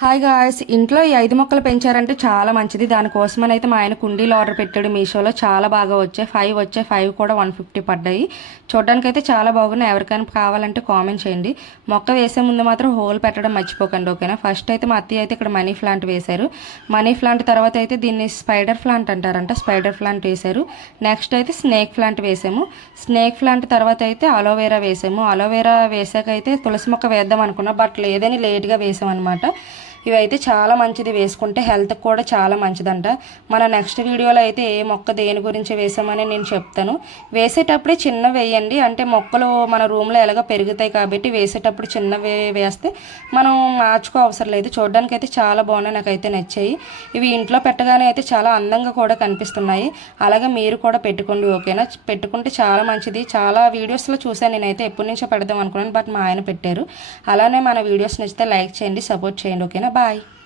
Hi guys, ఇంట్లో ఈ 5 మొక్కలు పెంచారంటే చాలా మంచిది. దానికోసమని అయితే మా ఆయన కుండీలు ఆర్డర్ పెట్టాడు మీషోలో. చాలా బాగా వచ్చాయి. 5 వచ్చాయి. 5 కూడా 150 పడ్డాయి. చూడడానికైతే చాలా బాగున్నాయి. ఎవరికైనా కావాలంటే కామెంట్ చేయండి. మొక్క వేసే ముందు మాత్రం హోల్ పెట్టడం మర్చిపోకండి, ఓకేనా. ఫస్ట్ అయితే మా అత్తయ్య అయితే ఇక్కడ మనీ ప్లాంట్ వేశారు. మనీ ప్లాంట్ తర్వాత అయితే దీన్ని స్పైడర్ ప్లాంట్ అంటారంట. స్పైడర్ ప్లాంట్ వేశారు. నెక్స్ట్ అయితే స్నేక్ ప్లాంట్ వేసాము. స్నేక్ ప్లాంట్ తర్వాత అయితే అలోవేరా వేసాము. అలోవేరా వేసాక అయితే తులసి మొక్క వేద్దాం అనుకున్నా, బట్ లేదని లేట్గా వేసాం అనమాట. ఇవైతే చాలా మంచిది, వేసుకుంటే హెల్త్కి కూడా చాలా మంచిదంట. మన నెక్స్ట్ వీడియోలో అయితే ఏ మొక్క దేని గురించి వేసామని నేను చెప్తాను. వేసేటప్పుడే చిన్న వేయండి, అంటే మొక్కలు మన రూమ్లో ఎలాగో పెరుగుతాయి కాబట్టి వేసేటప్పుడు చిన్నవి వేస్తే మనం మార్చుకో అవసరం లేదు. చూడడానికి అయితే చాలా బాగున్నాయి, నాకైతే నచ్చాయి. ఇవి ఇంట్లో పెట్టగానే అయితే చాలా అందంగా కూడా కనిపిస్తున్నాయి. అలాగే మీరు కూడా పెట్టుకోండి, ఓకేనా. పెట్టుకుంటే చాలా మంచిది. చాలా వీడియోస్లో చూసాను, నేనైతే ఎప్పటి నుంచో పెడదాం అనుకున్నాను, బట్ మా ఆయన పెట్టారు. అలానే మన వీడియోస్ నచ్చితే లైక్ చేయండి, సపోర్ట్ చేయండి, ఓకేనా. బాయ్.